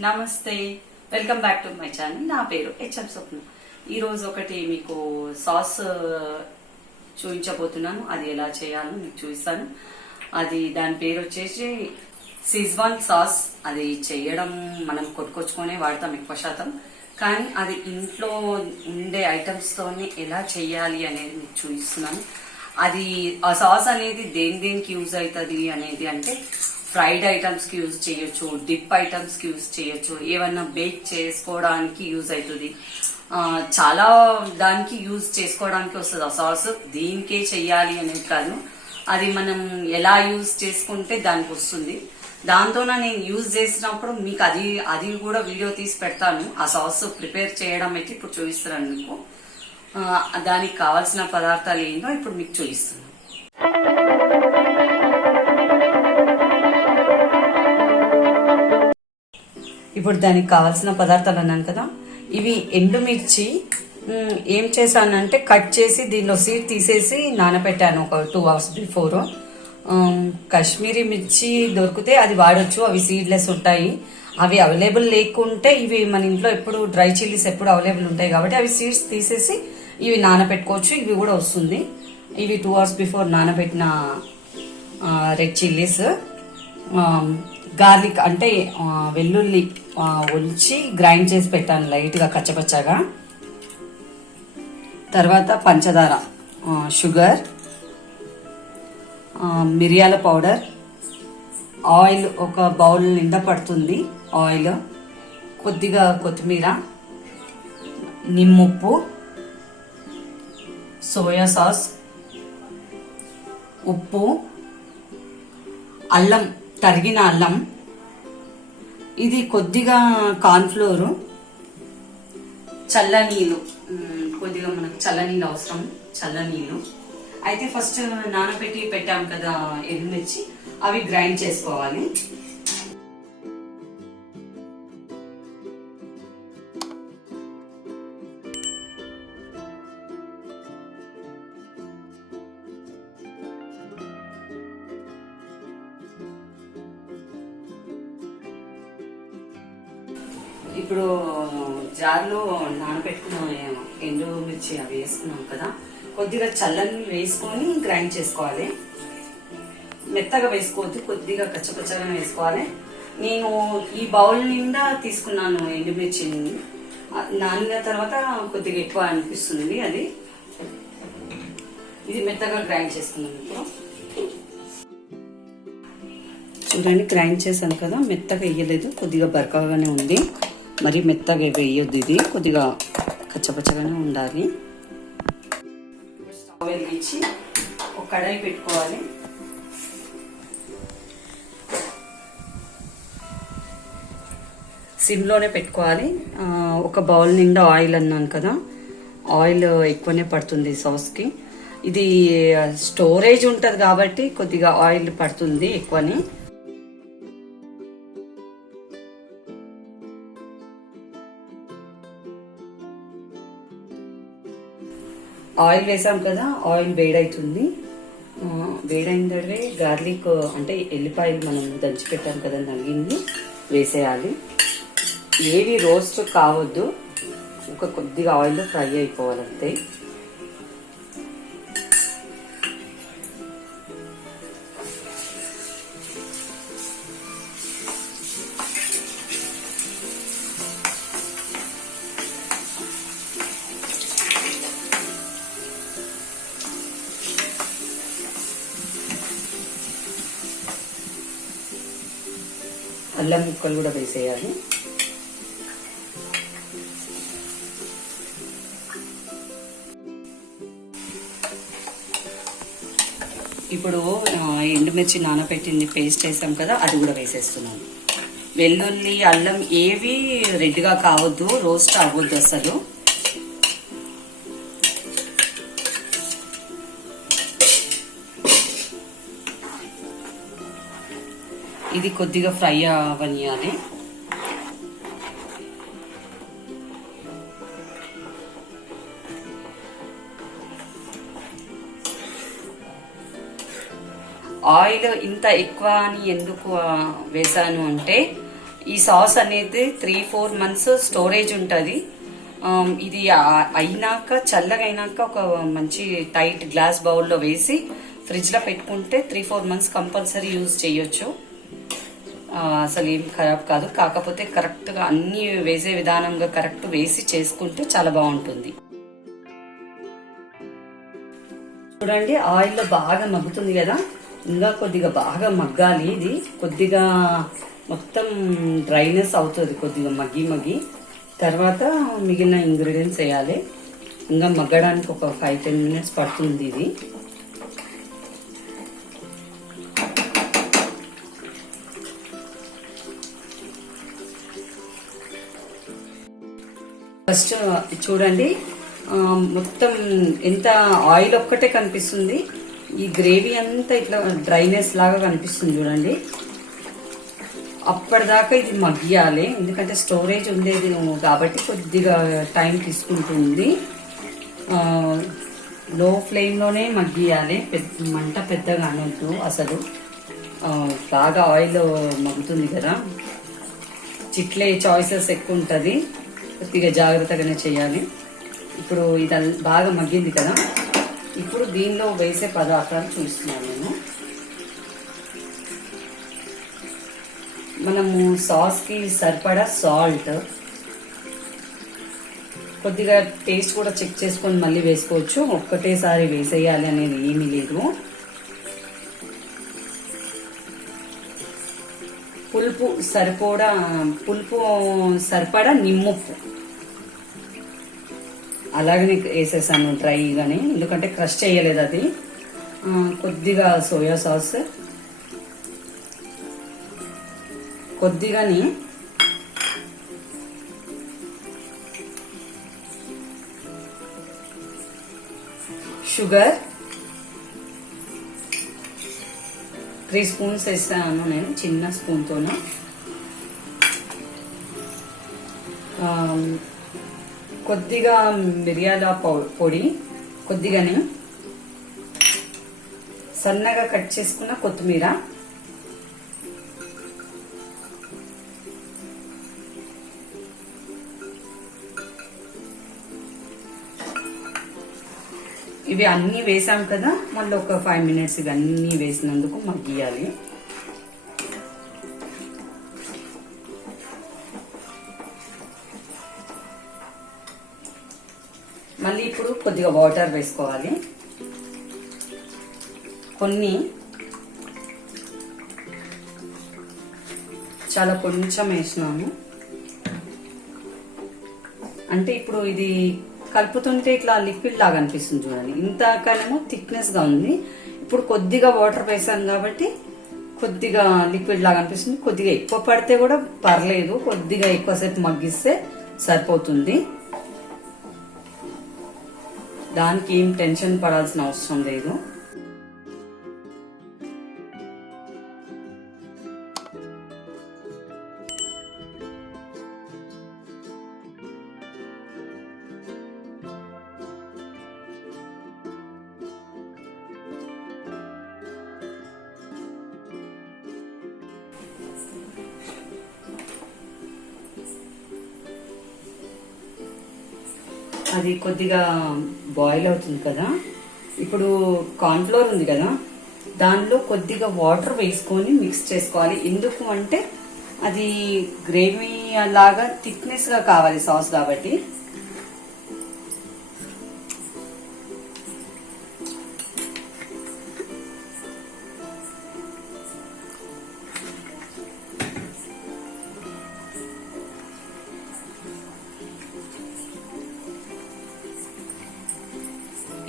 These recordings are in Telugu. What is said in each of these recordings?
నమస్తే, welcome back to my channel. నా పేరు హెచ్ఎం స్వప్న. ఈరోజు ఒకటి మీకు సాస్ చూపించబోతున్నాను. అది ఎలా చేయాలో మీకు చూపిస్తాను. దాని పేరు వచ్చేసి సిజ్వాన్ సాస్. అది చేయడం మనం కొట్టుకొచ్చుకొని వాడతాం ఎక్కువ శాతం, కానీ అది ఇంట్లో ఉండే ఐటమ్స్ తోని ఎలా చేయాలి అనేది మీకు చూపిస్తున్నాను. ఆ సాస్ అనేది దేనికి యూజ్ అవుతుంది అనేది అంటే ఫ్రైడ్ ఐటమ్స్ కి యూజ్ చేయొచ్చు, డిప్ ఐటమ్స్ కి యూజ్ చేయొచ్చు, ఏమన్నా బేక్ చేసుకోవడానికి యూజ్ అవుతుంది. చాలా దానికి యూజ్ చేసుకోవడానికి వస్తుంది ఆ సాస్. దీనికే చెయ్యాలి అనేది కాదు, అది మనం ఎలా యూజ్ చేసుకుంటే దానికి వస్తుంది. దాంతో నేను యూజ్ చేసినప్పుడు మీకు అది కూడా వీడియో తీసి పెడతాను. ఆ సాస్ ప్రిపేర్ చేయడం అయితే ఇప్పుడు చూపిస్తున్నాను మీకు. దానికి కావాల్సిన పదార్థాలు ఏంటో ఇప్పుడు మీకు చూపిస్తున్నాను. ఇప్పుడు దానికి కావాల్సిన పదార్థాలు అన్నాను కదా, ఇవి ఎండుమిర్చి. ఏం చేశానంటే కట్ చేసి దీనిలో సీడ్ తీసేసి నానబెట్టాను ఒక 2 hours బిఫోర్. కాశ్మీరీ మిర్చి దొరికితే అది వాడొచ్చు, అవి సీడ్లెస్ ఉంటాయి. అవి అవైలబుల్ లేకుంటే ఇవి మన ఇంట్లో ఎప్పుడు డ్రై చిల్లీస్ ఎప్పుడు అవైలబుల్ ఉంటాయి కాబట్టి అవి సీడ్స్ తీసేసి ఇవి నానబెట్టుకోవచ్చు. ఇవి కూడా వస్తుంది. ఇవి 2 hours బిఫోర్ నానబెట్టిన రెడ్ చిల్లీస్. గార్లిక్ అంటే వెల్లుల్లి ఒలిచి గ్రైండ్ చేసి పెట్టాను లైట్గా కచ్చపచ్చగా. తర్వాత పంచదార, షుగర్, మిరియాల పౌడర్, ఆయిల్ ఒక బౌల్ నిండా పడుతుంది ఆయిల్, కొద్దిగా కొత్తిమీర, నిమ్ముప్పు, సోయా సాస్, ఉప్పు, అల్లం, తరిగిన అల్లం, ఇది కొద్దిగా కార్న్ఫ్లోరు, చల్లనీళ్ళు. కొద్దిగా మనకు చల్లనీళ్ళు అవసరం, చల్లనీళ్ళు. అయితే ఫస్ట్ నానబెట్టి పెట్టాం కదా ఎండుమిర్చి, అవి గ్రైండ్ చేసుకోవాలి. ఇప్పుడు జార్లో నానబెట్టుకున్న ఎండు మిర్చి అవి వేసుకున్నాం కదా, కొద్దిగా చల్లని వేసుకొని గ్రైండ్ చేసుకోవాలి. మెత్తగా వేసుకోవద్దు, కొద్దిగా కచ్చపచ్చగానే వేసుకోవాలి. నేను ఈ బౌల్ నిండా తీసుకున్నాను ఎండుమిర్చిని. నానిన తర్వాత కొద్దిగా ఎక్కువ అనిపిస్తుంది అది. ఇది మెత్తగా గ్రైండ్ చేసుకున్నాను. ఇప్పుడు చూడండి, గ్రైండ్ చేశాను కదా, మెత్తగా వేయలేదు, కొద్దిగా బరకగానే ఉంది. మరి మెత్తగా వేయొద్దు, ఇది కొద్దిగా కచ్చపచ్చగానే ఉండాలి. స్టవ్ వెలిగించి ఒక కడాయి పెట్టుకోవాలి. సిమ్లోనే పెట్టుకోవాలి. ఒక బౌల్ నిండా ఆయిల్ అన్నాను కదా, ఆయిల్ ఎక్కువనే పడుతుంది సాస్కి. ఇది స్టోరేజ్ ఉంటుంది కాబట్టి కొద్దిగా ఆయిల్ పడుతుంది ఎక్కువని. ఆయిల్ వేసాం కదా, ఆయిల్ వేడవుతుంది. వేడైన తర్వాత గార్లిక్ అంటే ఎల్లిపాయలు మనం దంచి పెట్టాం కదా నలిగింది వేసేయాలి. ఏవి రోస్ట్ కావద్దు, ఒక కొద్దిగా ఆయిల్లో ఫ్రై అయిపోవాలంతే. అల్లం ముక్కలు కూడా వేసేయాలి. ఇప్పుడు ఎండుమిర్చి నానబెట్టింది పేస్ట్ వేసాం కదా, అది కూడా వేసేస్తున్నాను. వెల్లుల్లి, అల్లం ఏవి రెడ్గా కావద్దు, రోస్ట్ అవ్వద్దు అసలు. ఇది కొద్దిగా ఫ్రై అవ్వనియాలి. ఆయిల్ ఇంత ఎక్కువ అని ఎందుకు వేసాను అంటే ఈ సాస్ అనేది 3-4 months స్టోరేజ్ ఉంటుంది. ఇది అయినాక చల్లగా అయినాక ఒక మంచి టైట్ గ్లాస్ బౌల్లో వేసి ఫ్రిడ్జ్లో పెట్టుకుంటే 3-4 months కంపల్సరీ యూజ్ చేయొచ్చు. అసలు ఏం ఖరాబ్ కాదు. కాకపోతే కరెక్ట్గా అన్ని వేసే విధానంగా కరెక్ట్ వేసి చేసుకుంటే చాలా బాగుంటుంది. చూడండి ఆయిల్లో బాగా మగ్గుతుంది కదా, ఇంకా కొద్దిగా బాగా మగ్గాలి. ఇది కొద్దిగా మొత్తం డ్రైనెస్ అవుతుంది, కొద్దిగా మగ్గి తర్వాత మిగిలిన ఇంగ్రీడియంట్స్ వేయాలి. ఇంకా మగ్గడానికి ఒక 5-10 minutes పడుతుంది. ఇది ఫస్ట్ చూడండి మొత్తం ఎంత ఆయిల్ ఒక్కటే కనిపిస్తుంది, ఈ గ్రేవీ అంతా ఇట్లా డ్రైనెస్ లాగా కనిపిస్తుంది చూడండి. అప్పటిదాకా ఇది మగ్గియాలి, ఎందుకంటే స్టోరేజ్ ఉండేది కాబట్టి కొద్దిగా టైం తీసుకుంటుంది. లో ఫ్లేమ్లోనే మగ్గియాలి, మంట పెద్దగా అనొద్దు. అసలు బాగా ఆయిల్ మగ్గుతుంది కదా, చిట్లే చాయిసెస్ ఎక్కువ ఉంటుంది, కొద్దిగా జాగ్రత్తగానే చేయాలి. ఇప్పుడు ఇది బాగా మగ్గింది కదా, ఇప్పుడు దీనిలో వేసే పదార్థాలు చూస్తున్నాను నేను. మనము సాస్కి సరిపడా సాల్ట్, కొద్దిగా టేస్ట్ కూడా చెక్ చేసుకొని మళ్ళీ వేసుకోవచ్చు, ఒక్కటేసారి వేసేయాలి అనేది ఏమీ లేదు. పులుపు సరిపడా నిమ్మప్పు అలాగనే వేసేసాను డ్రైగానే, ఎందుకంటే క్రష్ చేయలేదు అది. కొద్దిగా సోయా సాస్, కొద్దిగాని షుగర్ 3 spoons వేసాను నేను చిన్న స్పూన్తోనే. కొద్దిగా మిరియాల పొడి, కొద్దిగానే సన్నగా కట్ చేసుకున్న కొత్తిమీర, ఇవి అన్నీ వేసాం కదా, మళ్ళీ ఒక 5 minutes ఇవన్నీ వేసినందుకు మగ్గియాలి. మళ్ళీ ఇప్పుడు కొద్దిగా వాటర్ వేసుకోవాలి, కొన్ని చాలా కొంచెం వేసినాము. అంటే ఇప్పుడు ఇది కలుపుతుంటే ఇట్లా లిక్విడ్ లాగా అనిపిస్తుంది చూడండి, ఇంతకనేమో థిక్నెస్ గా ఉంది. ఇప్పుడు కొద్దిగా వాటర్ వేసాను కాబట్టి కొద్దిగా లిక్విడ్ లాగా అనిపిస్తుంది. కొద్దిగా ఎక్కువ పడితే కూడా పర్లేదు, కొద్దిగా ఎక్కువసేపు మగ్గిస్తే సరిపోతుంది. దానికి ఏం టెన్షన్ పడాల్సిన అవసరం లేదు. అది కొద్దిగా బాయిల్ అవుతుంది కదా, ఇప్పుడు కార్న్ ఫ్లోర్ ఉంది కదా, దానిలో కొద్దిగా వాటర్ వేసుకొని మిక్స్ చేసుకోవాలి. ఎందుకు అంటే అది గ్రేవీ లాగా థిక్నెస్ గా కావాలి సాస్ కాబట్టి.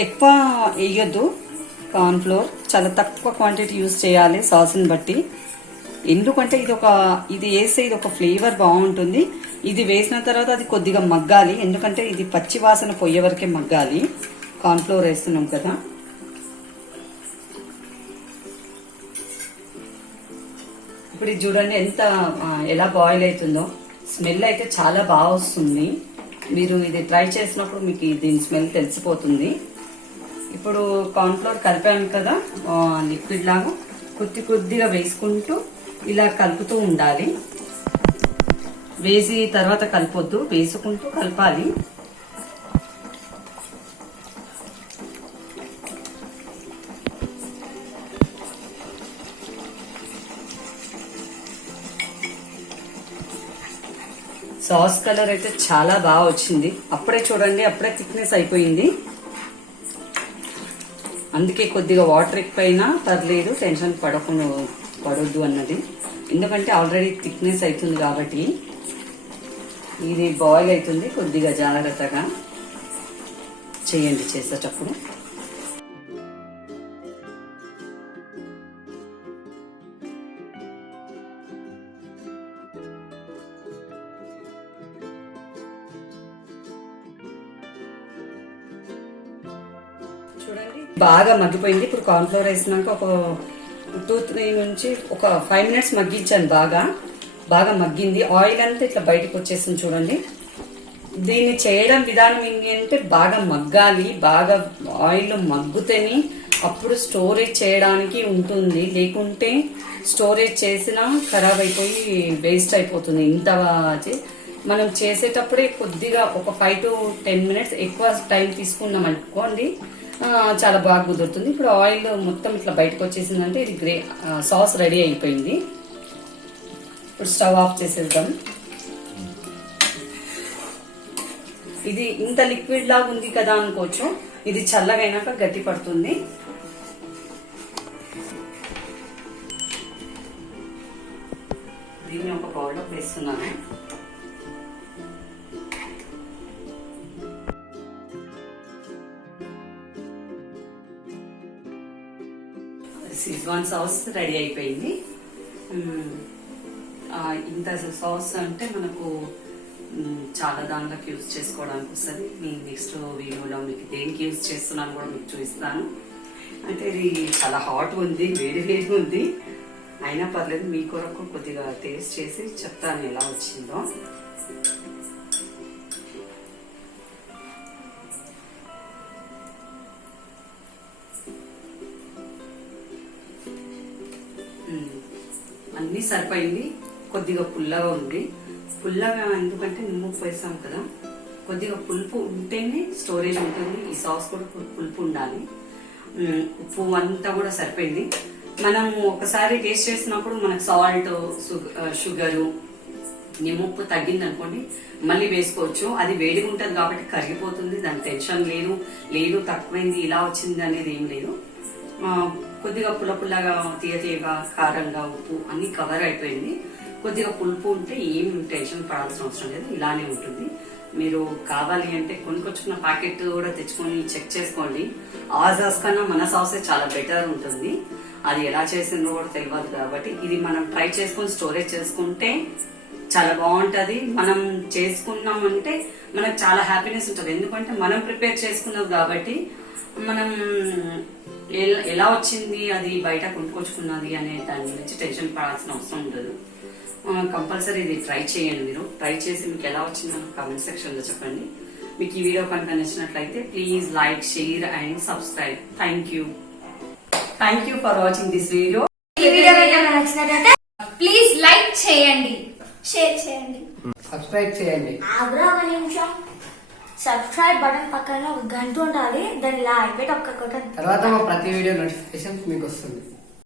ఎక్కువ వేయొద్దు కార్న్ ఫ్లోర్, చాలా తక్కువ క్వాంటిటీ యూజ్ చేయాలి సాస్ని బట్టి. ఎందుకంటే ఇది వేస్తే ఇది ఒక ఫ్లేవర్ బాగుంటుంది. ఇది వేసిన తర్వాత అది కొద్దిగా మగ్గాలి, ఎందుకంటే ఇది పచ్చి వాసన పోయే వరకే మగ్గాలి. కార్న్ ఫ్లోర్ వేస్తున్నాం కదా. ఇప్పుడు ఇది చూడండి ఎలా బాయిల్ అవుతుందో. స్మెల్ అయితే చాలా బాగా వస్తుంది. మీరు ఇది ట్రై చేసినప్పుడు మీకు దీని స్మెల్ తెలిసిపోతుంది. ఇప్పుడు కార్న్ ఫ్లోర్ కలిపాము కదా లిక్విడ్ లాగా, కొద్దిగా వేసుకుంటూ ఇలా కలుపుతూ ఉండాలి. వేసి తర్వాత కలపొద్దు, వేసుకుంటూ కలపాలి. సాస్ కలర్ అయితే చాలా బాగా వచ్చింది. అప్పుడే చూడండి, అప్పుడే థిక్నెస్ అయిపోయింది. అందుకే కొద్దిగా వాటర్ ఎక్కువైనా పర్లేదు, టెన్షన్ పడొద్దు అన్నది. ఎందుకంటే ఆల్రెడీ థిక్నెస్ అవుతుంది కాబట్టి ఇది బాయిల్ అవుతుంది. కొద్దిగా జాగ్రత్తగా చేయండి చేసేటప్పుడు. చూడండి బాగా మగ్గిపోయింది. ఇప్పుడు కార్న్ఫ్లోర్ వేసినాక ఒక 2-3 నుంచి ఒక 5 మినిట్స్ మగ్గించాను. బాగా మగ్గింది. ఆయిల్ అంతా ఇట్లా బయటకు వచ్చేసింది చూడండి. దీన్ని చేయడం విధానం ఏంటంటే బాగా మగ్గాలి, బాగా ఆయిల్ మగ్గుతేనే అప్పుడు స్టోరేజ్ చేయడానికి ఉంటుంది. లేకుంటే స్టోరేజ్ చేసినా ఖరాబ్ అయిపోయి వేస్ట్ అయిపోతుంది. ఇంత మనం చేసేటప్పుడే కొద్దిగా ఒక 5 to 10 మినిట్స్ ఎక్కువ టైం తీసుకున్నాం అనుకోండి, చాలా బాగా కుదురుతుంది. ఇప్పుడు ఆయిల్ మొత్తం ఇట్లా బయటకు వచ్చేసిందంటే ఇది సాస్ రెడీ అయిపోయింది. ఇప్పుడు స్టవ్ ఆఫ్ చేసేద్దాం. ఇది ఇంత లిక్విడ్ లాగా ఉంది కదా అనుకోవచ్చు, ఇది చల్లగైనాక గట్టి పడుతుంది. దీన్ని ఒక బౌల్లో వేస్తున్నాను. షెజ్వాన్ సాస్ రెడీ అయిపోయింది. ఇంత సాస్ అంటే మనకు చాలా దానిలోకి యూజ్ చేసుకోవడానికి వస్తుంది. నేను నెక్స్ట్ వీడియోలో మీకు దేనికి యూజ్ చేస్తున్నాను కూడా మీకు చూపిస్తాను. అంటే ఇది చాలా హాట్ ఉంది, వేడి ఉంది. అయినా పర్లేదు, మీ కొరకు కొద్దిగా టేస్ట్ చేసి చెప్తాను ఎలా వచ్చిందో. అన్నీ సరిపోయింది. కొద్దిగా పుల్లగా ఉంది. పుల్లగా ఎందుకంటే నిమ్మ వేసాం కదా, కొద్దిగా పులుపు ఉంటేనే స్టోరేజ్ ఉంటుంది. ఈ సాస్ కూడా పులుపు ఉండాలి. ఉప్పు అంతా కూడా సరిపోయింది. మనం ఒకసారి టేస్ట్ చేసినప్పుడు మనకు సాల్ట్, షుగరు, నిమ్ముప్పు తగ్గింది అనుకోండి, మళ్ళీ వేసుకోవచ్చు. అది వేడిగా ఉంటుంది కాబట్టి కరిగిపోతుంది. దాని టెన్షన్ లేదు తక్కువైంది ఇలా వచ్చింది అనేది ఏం లేదు. కొద్దిగా పుల్లగా, తీయగా, కారంగా, ఉప్పు అన్ని కవర్ అయిపోయింది. కొద్దిగా పులుపు ఉంటే ఏం టెన్షన్ పడాల్సిన అవసరం లేదు, ఇలానే ఉంటుంది. మీరు కావాలి అంటే కొనుక్కొచ్చుకున్న ప్యాకెట్ కూడా తెచ్చుకొని చెక్ చేసుకోండి. ఆ సాస్ కన్నా మన సాసే చాలా బెటర్ ఉంటుంది. అది ఎలా చేసిందో కూడా తెలియదు కాబట్టి ఇది మనం ట్రై చేసుకొని స్టోరేజ్ చేసుకుంటే చాలా బాగుంటది. మనం చేసుకున్నామంటే మనకు చాలా హ్యాపీనెస్ ఉంటుంది. ఎందుకంటే మనం ప్రిపేర్ చేసుకున్నాం కాబట్టి మనం ఎలా వచ్చింది, అది బయట కొనుక్కొచ్చుకున్నది అనే దాని గురించి టెన్షన్ పడాల్సిన అవసరం ఉండదు. కంపల్సరీ ఇది ట్రై చేయండి. మీరు ట్రై చేసి మీకు ఎలా వచ్చిందో కామెంట్ సెక్షన్ లో చెప్పండి. మీకు ఈ వీడియో కనుక నచ్చినట్లయితే please like, share and subscribe. Thank you for watching this video. ఈ వీడియో కనుక నచ్చినట్లయితే ప్లీజ్ లైక్ చేయండి, షేర్ చేయండి, సబ్స్క్రైబ్ చేయండి. ఒక నిమిషం. సబ్స్క్రైబ్ బటన్ పక్కన ఒక గంట ఉండాలి, దాన్ని ఇలా అయిపోయి ఒక్క కొట్టండి. తర్వాత మా ప్రతి వీడియో నోటిఫికేషన్ మీకు వస్తుంది.